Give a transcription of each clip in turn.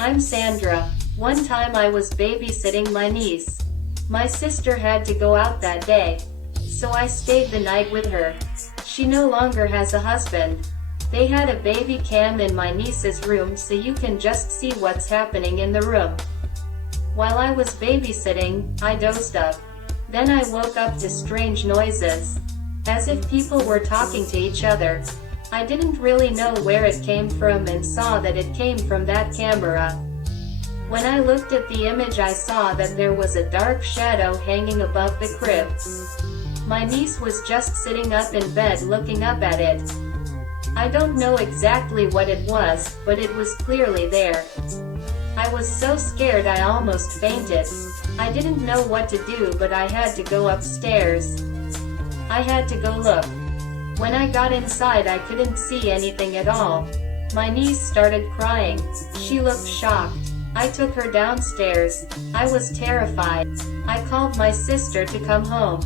I'm Sandra. One time I was babysitting my niece. My sister had to go out that day, so I stayed the night with her. She no longer has a husband. They had a baby cam in my niece's room so you can just see what's happening in the room. While I was babysitting, I dozed off. Then I woke up to strange noises, as if people were talking to each other. I didn't really know where it came from and saw that it came from that camera. When I looked at the image, I saw that there was a dark shadow hanging above the crib. My niece was just sitting up in bed looking up at it. I don't know exactly what it was, but it was clearly there. I was so scared I almost fainted. I didn't know what to do, but I had to go upstairs. I had to go look. When I got inside, I couldn't see anything at all. My niece started crying. She looked shocked. I took her downstairs. I was terrified. I called my sister to come home.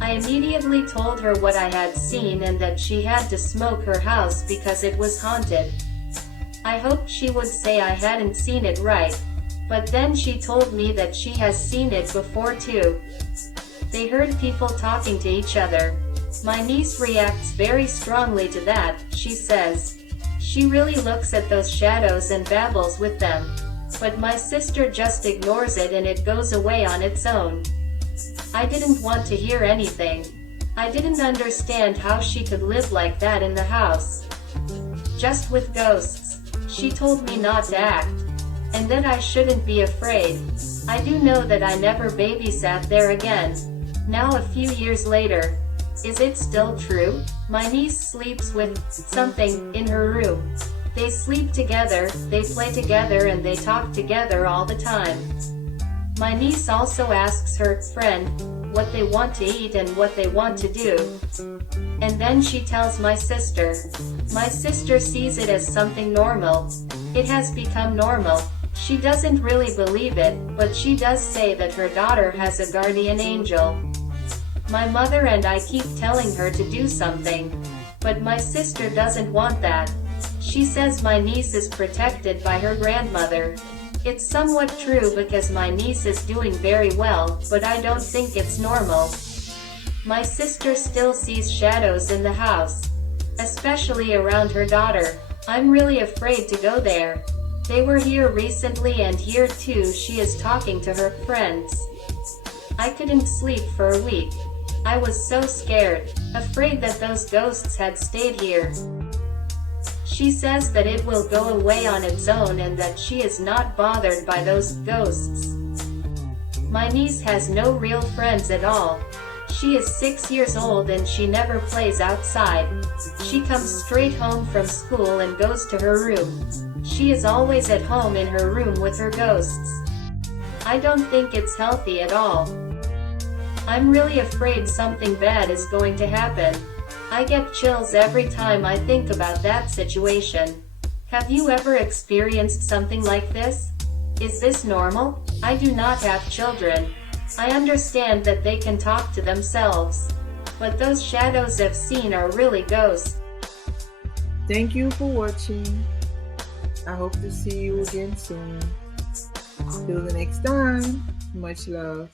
I immediately told her what I had seen and that she had to smoke her house because it was haunted. I hoped she would say I hadn't seen it right, but then she told me that she has seen it before too. They heard people talking to each other. My niece reacts very strongly to that, she says. She really looks at those shadows and babbles with them. But my sister just ignores it and it goes away on its own. I didn't want to hear anything. I didn't understand how she could live like that in the house, just with ghosts. She told me not to act, and that I shouldn't be afraid. I do know that I never babysat there again. Now a few years later, is it still true? My niece sleeps with something in her room. They sleep together, they play together, and they talk together all the time. My niece also asks her friend what they want to eat and what they want to do. And then she tells my sister. My sister sees it as something normal. It has become normal. She doesn't really believe it, but she does say that her daughter has a guardian angel. My mother and I keep telling her to do something, but my sister doesn't want that. She says my niece is protected by her grandmother. It's somewhat true because my niece is doing very well, but I don't think it's normal. My sister still sees shadows in the house, especially around her daughter. I'm really afraid to go there. They were here recently, and here too she is talking to her friends. I couldn't sleep for a week. I was so scared, afraid that those ghosts had stayed here. She says that it will go away on its own and that she is not bothered by those ghosts. My niece has no real friends at all. She is 6 years old and she never plays outside. She comes straight home from school and goes to her room. She is always at home in her room with her ghosts. I don't think it's healthy at all. I'm really afraid something bad is going to happen. I get chills every time I think about that situation. Have you ever experienced something like this? Is this normal? I do not have children. I understand that they can talk to themselves, but those shadows I've seen are really ghosts. Thank you for watching. I hope to see you again soon. Till the next time, much love.